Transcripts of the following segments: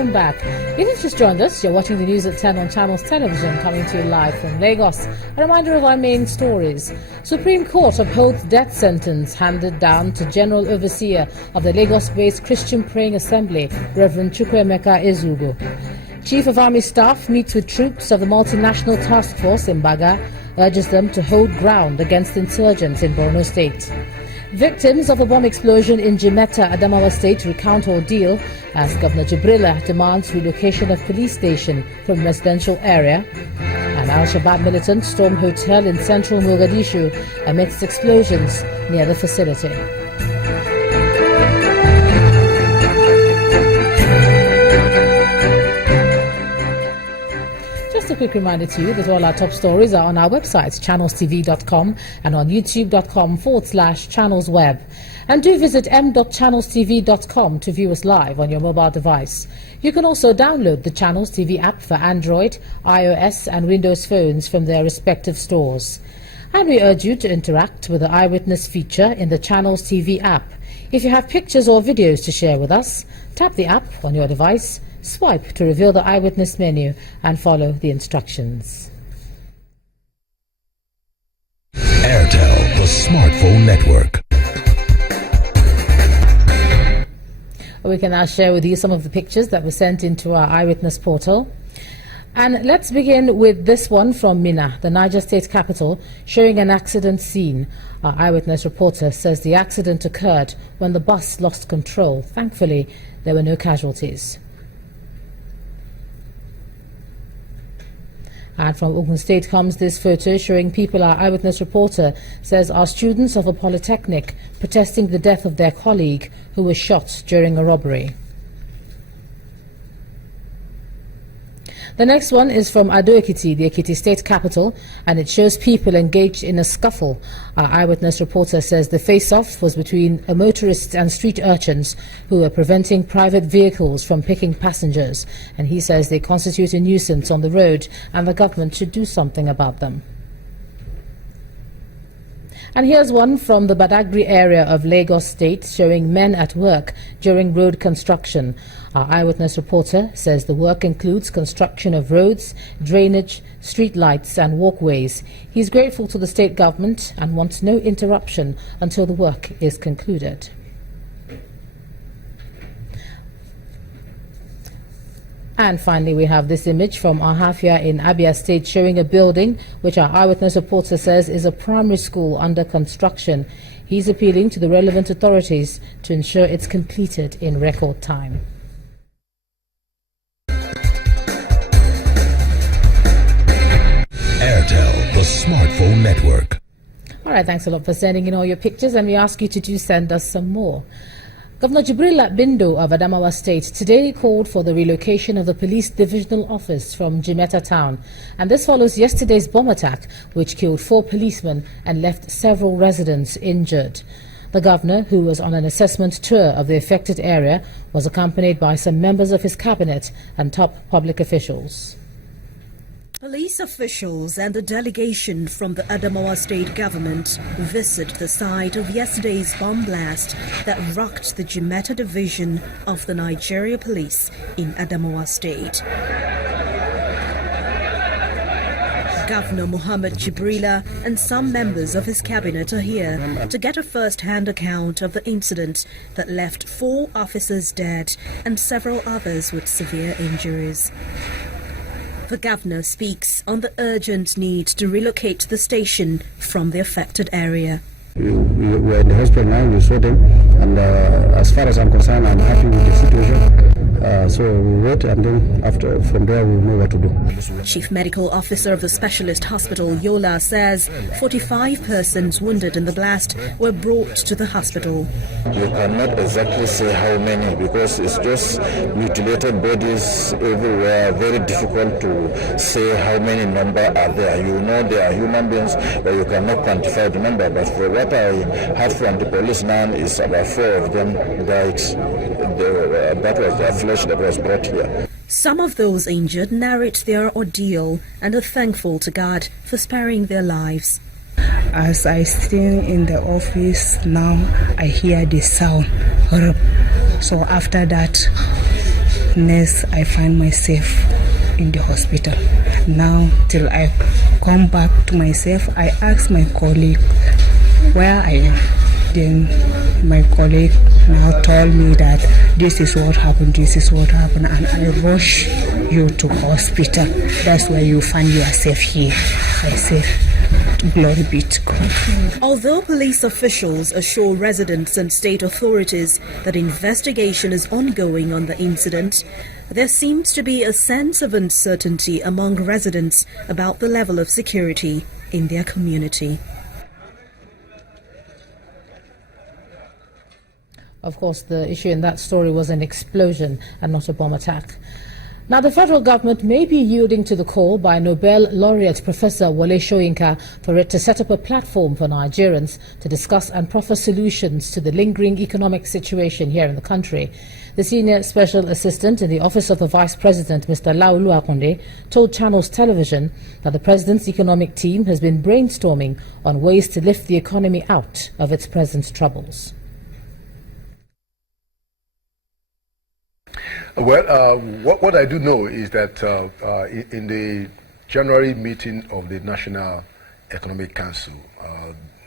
welcome back. If you've just joined us, you're watching the news at 10 on Channels Television, coming to you live from Lagos. A reminder of our main stories. Supreme Court upholds death sentence handed down to General Overseer of the Lagos-based Christian Praying Assembly, Reverend Chukwuemeka Ezugo. Chief of Army Staff meets with troops of the multinational task force in Baga, urges them to hold ground against insurgents in Borno State. Victims of a bomb explosion in Jimeta, Adamawa State recount ordeal as Governor Jibrilla demands relocation of police station from residential area. An Al-Shabaab militant stormed hotel in central Mogadishu amidst explosions near the facility. A quick reminder to you that all our top stories are on our website, channelstv.com, and on youtube.com/channelsweb. And do visit m.channelstv.com to view us live on your mobile device. You can also download the Channels TV app for Android, iOS and Windows phones from their respective stores. And we urge you to interact with the Eyewitness feature in the Channels TV app. If you have pictures or videos to share with us, tap the app on your device, swipe to reveal the Eyewitness menu and follow the instructions. Airtel, the smartphone network. We can now share with you some of the pictures that were sent into our Eyewitness portal. And let's begin with this one from Minna, the Niger State capital, showing an accident scene. Our Eyewitness reporter says the accident occurred when the bus lost control. Thankfully, there were no casualties. And from Ogun State comes this photo showing people our Eyewitness reporter says are students of a polytechnic protesting the death of their colleague who was shot during a robbery. The next one is from Ado-Ekiti, the Ekiti state capital, and it shows people engaged in a scuffle. Our Eyewitness reporter says the face-off was between a motorist and street urchins who were preventing private vehicles from picking passengers, and he says they constitute a nuisance on the road and the government should do something about them. And here's one from the Badagry area of Lagos State showing men at work during road construction. Our Eyewitness reporter says the work includes construction of roads, drainage, street lights and walkways. He's grateful to the state government and wants no interruption until the work is concluded. And finally, we have this image from Ahafia in Abia State showing a building which our Eyewitness reporter says is a primary school under construction. He's appealing to the relevant authorities to ensure it's completed in record time. Airtel, the smartphone network. All right, thanks a lot for sending in all your pictures, and we ask you to do send us some more. Governor Jibrilla Bindo of Adamawa State today called for the relocation of the police divisional office from Jimeta town. And this follows yesterday's bomb attack, which killed 4 policemen and left several residents injured. The governor, who was on an assessment tour of the affected area, was accompanied by some members of his cabinet and top public officials. Police officials and a delegation from the Adamawa state government visited the site of yesterday's bomb blast that rocked the Jimeta division of the Nigeria police in Adamawa state. Governor Muhammad Jibrilla and some members of his cabinet are here to get a first-hand account of the incident that left 4 officers dead and several others with severe injuries. The governor speaks on the urgent need to relocate the station from the affected area. We were in the hospital now, we saw them, and as far as I'm concerned, I'm happy with the situation. So we wait, and then from there we'll know what to do. Chief Medical Officer of the Specialist Hospital, Yola, says 45 persons wounded in the blast were brought to the hospital. You cannot exactly say how many because it's just mutilated bodies everywhere. Very difficult to say how many number are there. You know there are human beings, but you cannot quantify the number. But for what I heard from the police now is about 4 of them died. That was the flesh that was brought here. Some of those injured narrate their ordeal and are thankful to God for sparing their lives. As I stand in the office now, I hear the sound. So after that, Next, I find myself in the hospital. Now, till I come back to myself, I ask my colleague where I am. Then my colleague now told me that this is what happened, and I rush you to hospital. That's why you find yourself here. I say, glory be to God. Although police officials assure residents and state authorities that investigation is ongoing on the incident, there seems to be a sense of uncertainty among residents about the level of security in their community. Of course, the issue in that story was an explosion and not a bomb attack. Now, the federal government may be yielding to the call by Nobel laureate Professor Wole Soyinka for it to set up a platform for Nigerians to discuss and proffer solutions to the lingering economic situation here in the country. The senior special assistant in the office of the Vice President, Mr. Laolu Akonde, told Channels Television that the president's economic team has been brainstorming on ways to lift the economy out of its present troubles. Well, what I do know is that in the January meeting of the National Economic Council,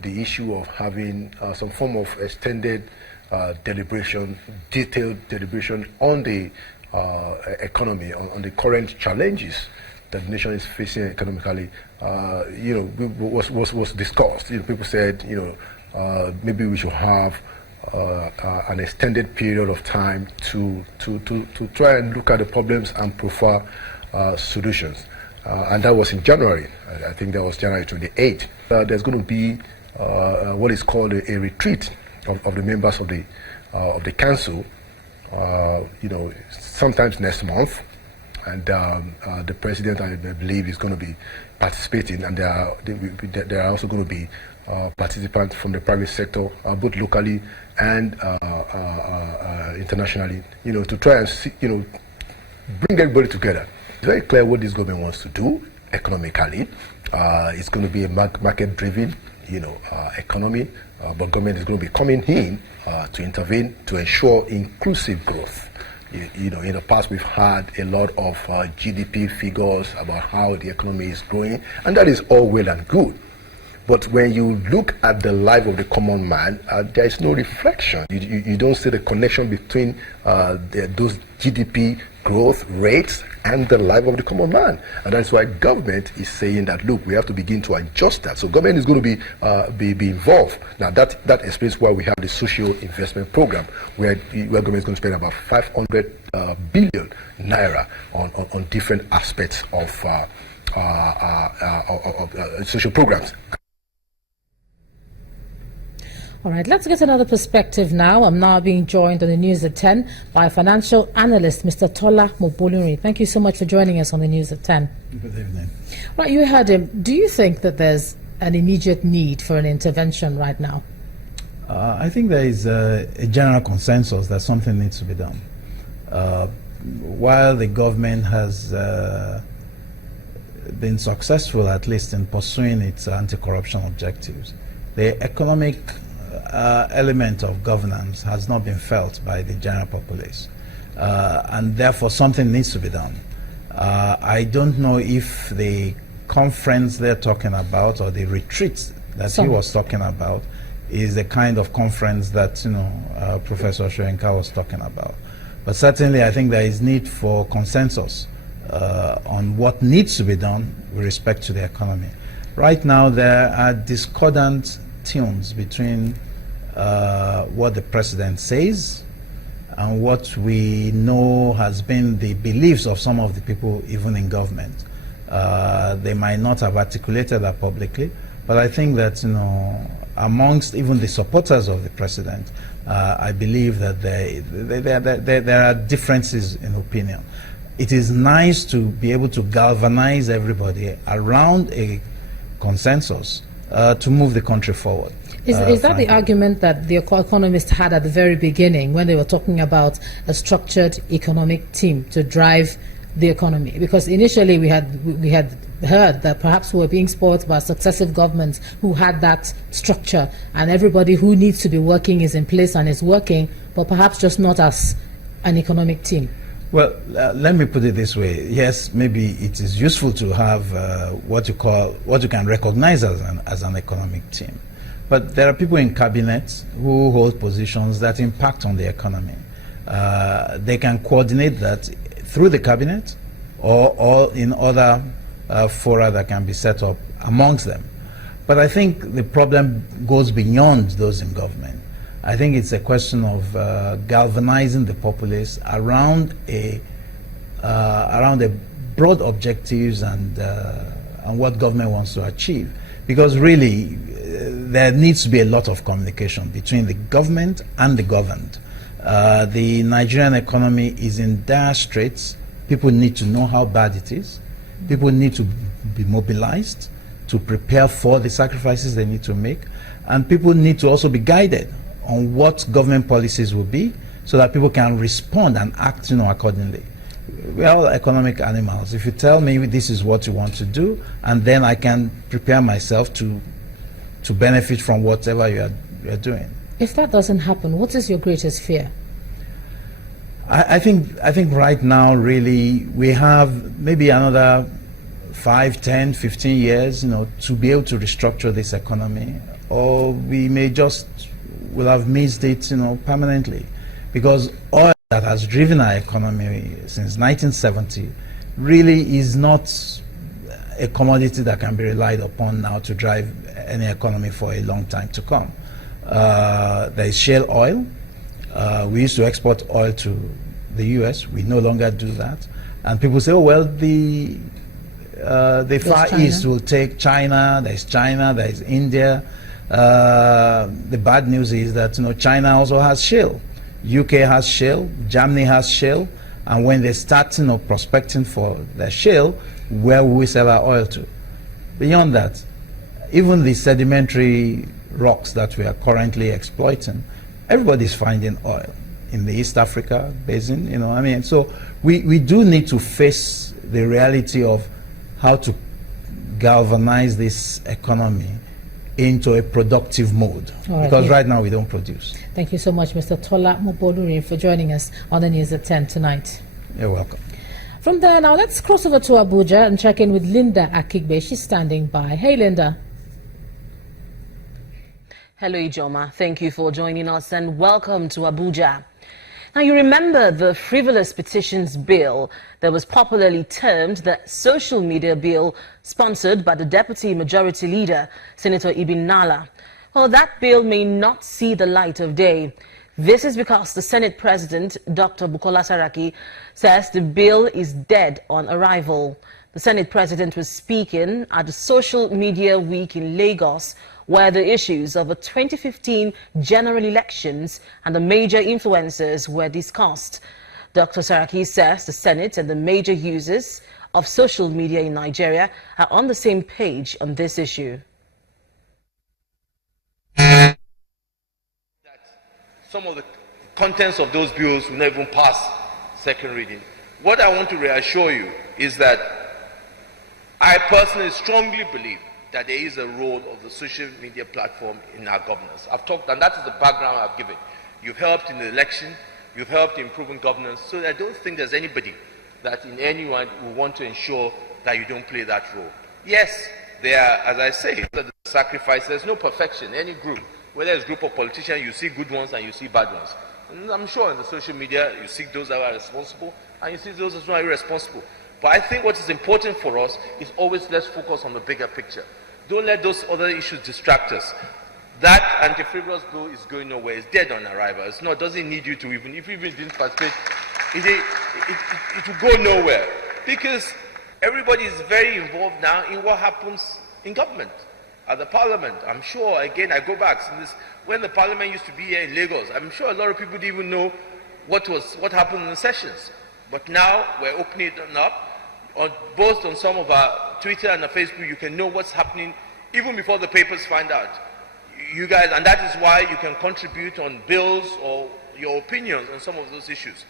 the issue of having some form of extended deliberation, detailed deliberation on the economy, on the current challenges that the nation is facing economically, was discussed. People said, maybe we should have an extended period of time to try and look at the problems and prefer solutions. And that was in January. I think that was January 28th. There's going to be what is called a retreat of the members of the council, sometimes next month. And the president, I believe, is going to be participating, and there are also going to be participants from the private sector, both locally and internationally, to try and see, bring everybody together. It's very clear what this government wants to do economically. It's going to be a market-driven, economy, but government is going to be coming in to intervene to ensure inclusive growth. In the past, we've had a lot of GDP figures about how the economy is growing, and that is all well and good. But when you look at the life of the common man, there is no reflection. You don't see the connection between those GDP growth rates and the life of the common man. And that's why government is saying that, look, we have to begin to adjust that. So government is going to be involved. Now, that explains why we have the social investment program, where government is going to spend about 500 billion naira on different aspects of social programs. All right, let's get another perspective now. I'm now being joined on the News at 10 by financial analyst, Mr. Tola Moboluri. Thank you so much for joining us on the News at 10. Good evening. Right, you heard him. Do you think that there's an immediate need for an intervention right now? I think there is a general consensus that something needs to be done. While the government has been successful, at least, in pursuing its anti-corruption objectives, the economic element of governance has not been felt by the general populace, and therefore something needs to be done. I don't know if the conference they're talking about or the retreat that he was talking about is the kind of conference that Professor Soyinka was talking about, but certainly I think there is need for consensus on what needs to be done with respect to the economy. Right now there are discordant tunes between what the president says and what we know has been the beliefs of some of the people even in government. They might not have articulated that publicly, but I think that amongst even the supporters of the president, I believe that there are differences in opinion. It is nice to be able to galvanize everybody around a consensus to move the country forward. Is that the argument that the economists had at the very beginning when they were talking about a structured economic team to drive the economy? Because initially we had heard that perhaps we were being spoiled by successive governments who had that structure, and everybody who needs to be working is in place and is working, but perhaps just not as an economic team. Well, let me put it this way. Yes, maybe it is useful to have what you can recognize as an economic team. But there are people in cabinets who hold positions that impact on the economy. They can coordinate that through the cabinet or in other fora that can be set up amongst them. But I think the problem goes beyond those in government. I think it's a question of galvanizing the populace around a broad objectives and what government wants to achieve. Because really, there needs to be a lot of communication between the government and the governed. The Nigerian economy is in dire straits. People need to know how bad it is. People need to be mobilized to prepare for the sacrifices they need to make. And people need to also be guided on what government policies will be so that people can respond and act accordingly. We are all economic animals. If you tell me this is what you want to do, and then I can prepare myself to benefit from whatever you are doing. If that doesn't happen, what is your greatest fear? I think right now really we have maybe another 5, 10, 15 years, to be able to restructure this economy, or we may will have missed it, permanently, because oil that has driven our economy since 1970 really is not a commodity that can be relied upon now to drive any economy for a long time to come. There is shale oil. We used to export oil to the US. We no longer do that. And people say, oh, well, the Far East will take China. There's India. The bad news is that China also has shale. UK has shale. Germany has shale. And when they start prospecting for their shale, where will we sell our oil to? Beyond that, even the sedimentary rocks that we are currently exploiting, everybody's finding oil in the East Africa basin. So we do need to face the reality of how to galvanize this economy into a productive mode, because right now we don't produce. Thank you so much, Mr. Tola Mobolurin, for joining us on the News at 10 tonight. You're welcome. From there now, let's cross over to Abuja and check in with Linda Akigbe. She's standing by. Hey, Linda. Hello, Ijoma. Thank you for joining us and welcome to Abuja. Now, you remember the frivolous petitions bill that was popularly termed the social media bill, sponsored by the Deputy Majority Leader, Senator Ibn Nala. Well, that bill may not see the light of day. This is because the Senate President, Dr. Bukola Saraki, says the bill is dead on arrival. The Senate President was speaking at the Social Media Week in Lagos, where the issues of the 2015 general elections and the major influencers were discussed. Dr. Saraki says the Senate and the major users of social media in Nigeria are on the same page on this issue. Some of the contents of those bills will not even pass second reading. What I want to reassure you is that I personally strongly believe that there is a role of the social media platform in our governance. I've talked, and that is the background I've given. You've helped in the election, you've helped in improving governance, so I don't think there's anybody that in anyone will want to ensure that you don't play that role. Yes, there are, as I say, the sacrifice. There's no perfection. Any group, whether it's a group of politicians, you see good ones and you see bad ones. And I'm sure in the social media, you see those that are responsible and you see those that are irresponsible. But I think what is important for us is always let's focus on the bigger picture. Don't let those other issues distract us. That anti-frivolous bill is going nowhere. It's dead on arrival. It's not. Doesn't need you to even. If you even didn't participate, it will go nowhere, because everybody is very involved now in what happens in government, at the parliament. I'm sure. Again, I go back. When the parliament used to be here in Lagos, I'm sure a lot of people didn't even know what happened in the sessions. But now we're opening it up. Both on some of our Twitter and our Facebook, you can know what's happening even before the papers find out. You guys, and that is why you can contribute on bills or your opinions on some of those issues.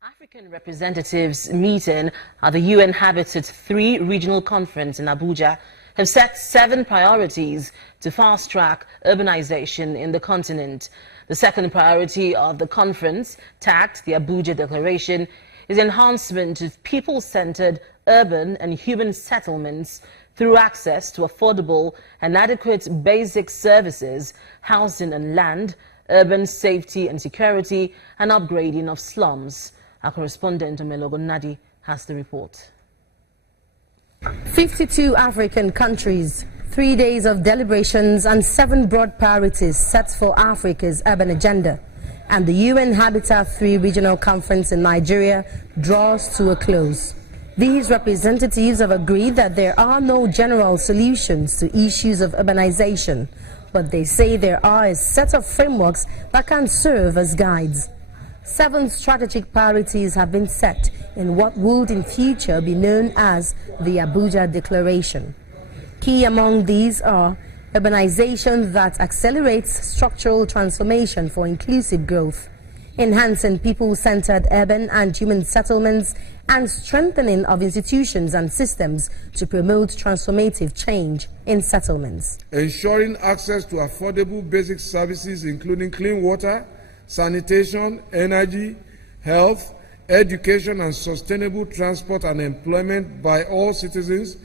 African representatives meeting at the UN Habitat 3 regional conference in Abuja have set 7 priorities to fast-track urbanization in the continent. The second priority of the conference, tagged the Abuja Declaration, is enhancement of people-centered urban and human settlements through access to affordable and adequate basic services, housing and land, urban safety and security, and upgrading of slums. Our correspondent, Omelogo Nadi, has the report. 52 African countries, 3 days of deliberations and 7 broad priorities set for Africa's urban agenda. And the UN Habitat 3 Regional Conference in Nigeria draws to a close. These representatives have agreed that there are no general solutions to issues of urbanization, but they say there are a set of frameworks that can serve as guides. 7 strategic priorities have been set in what would in future be known as the Abuja Declaration. Key among these are urbanization that accelerates structural transformation for inclusive growth, enhancing people-centered urban and human settlements, and strengthening of institutions and systems to promote transformative change in settlements. Ensuring access to affordable basic services including clean water, sanitation, energy, health, education and sustainable transport and employment by all citizens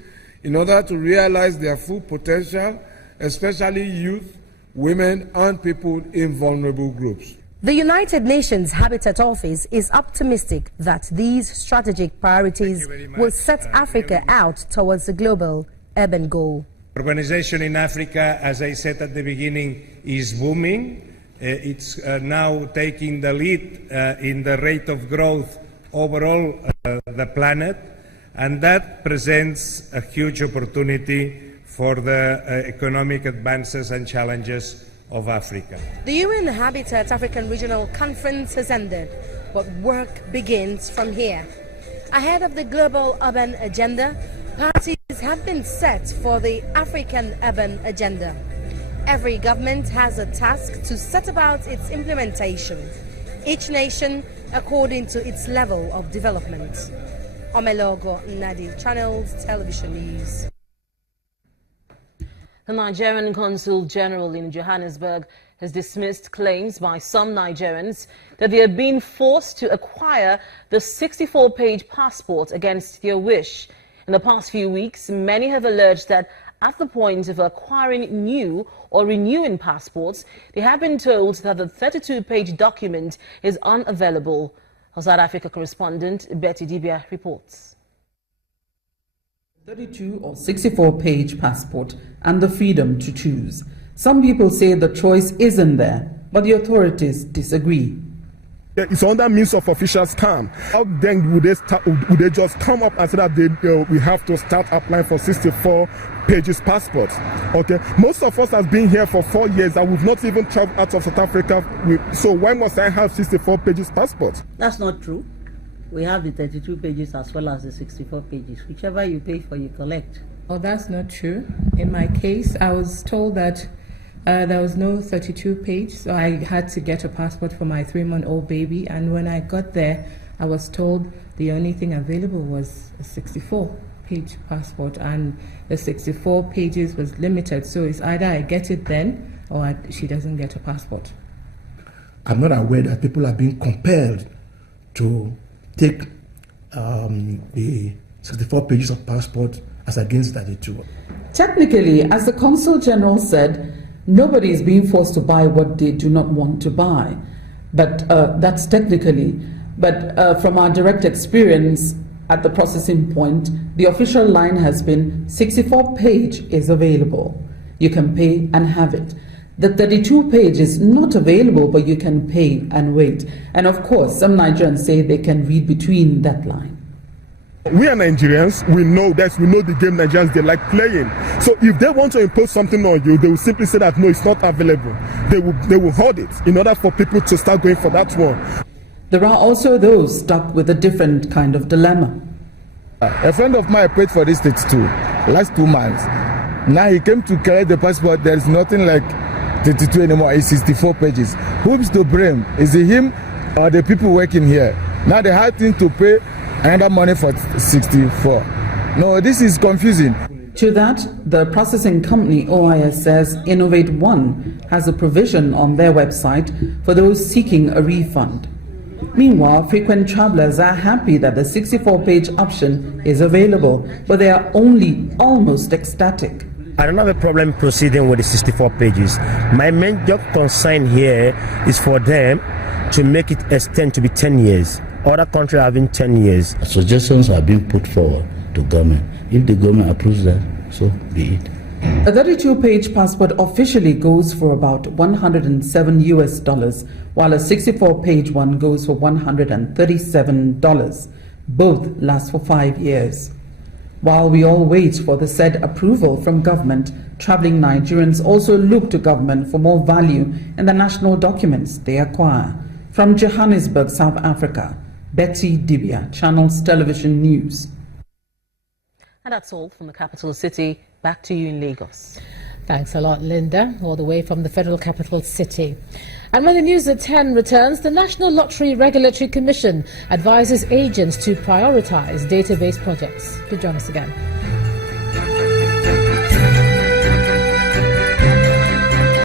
in order to realize their full potential, especially youth, women and people in vulnerable groups. The United Nations Habitat Office is optimistic that these strategic priorities will set Africa out towards the global urban goal. Urbanization in Africa, as I said at the beginning, is booming. It's now taking the lead in the rate of growth overall the planet, and that presents a huge opportunity for the economic advances and challenges of Africa. The UN Habitat African Regional Conference has ended, but work begins from here. Ahead of the global urban agenda, priorities have been set for the African urban agenda. Every government has a task to set about its implementation, each nation according to its level of development. Omelogo Nadi, Channels Television News. The Nigerian Consul General in Johannesburg has dismissed claims by some Nigerians that they are being forced to acquire the 64-page passport against their wish. In the past few weeks, many have alleged that at the point of acquiring new or renewing passports, they have been told that the 32-page document is unavailable. Our South Africa correspondent Betty Dibia reports. 32 or 64-page passport and the freedom to choose. Some people say the choice isn't there, but the authorities disagree. It's under means of official scam. How then would they just come up and say that we have to start applying for 64 pages passports? Okay, most of us have been here for 4 years and we've not even traveled out of South Africa. So why must I have 64 pages passport? That's not true. We have the 32 pages as well as the 64 pages. Whichever you pay for, you collect. Oh, that's not true. In my case, I was told that there was no 32 page, so I had to get a passport for my 3-month-old baby. And when I got there, I was told the only thing available was a 64-page passport, and the 64 pages was limited. So it's either I get it then or she doesn't get a passport. I'm not aware that people are being compelled to take the 64 pages of passport as against 32. Technically, as the Consul General said, nobody is being forced to buy what they do not want to buy. But that's technically. But from our direct experience at the processing point, the official line has been 64-page is available. You can pay and have it. The 32-page is not available, but you can pay and wait. And of course, some Nigerians say they can read between that line. We are Nigerians, we know the game Nigerians, they like playing. So if they want to impose something on you, they will simply say that no, it's not available. They will hold it in order for people to start going for that one. There are also those stuck with a different kind of dilemma. A friend of mine paid for this 32 last 2 months. Now he came to collect the passport. There is nothing like 32 anymore. It's 64 pages. Who's to blame? Is it him or the people working here? Now they have to pay another money for 64. No, this is confusing. To that, the processing company OIS says Innovate One has a provision on their website for those seeking a refund. Meanwhile, frequent travelers are happy that the 64-page option is available, but they are only almost ecstatic. I don't have a problem proceeding with the 64 pages. My main concern here is for them to make it extend to be 10 years. Other countries are having 10 years. Suggestions are being put forward to government. If the government approves that, so be it. A 32-page passport officially goes for about $107 while a 64-page one goes for $137. Both last for 5 years. While we all wait for the said approval from government, traveling Nigerians also look to government for more value in the national documents they acquire. From Johannesburg, South Africa, Betty Dibia, Channels Television News. And that's all from the capital city. Back to you in Lagos. Thanks a lot, Linda, all the way from the federal capital city. And when the news at 10 returns, the National Lottery Regulatory Commission advises agents to prioritize database projects. Do join us again.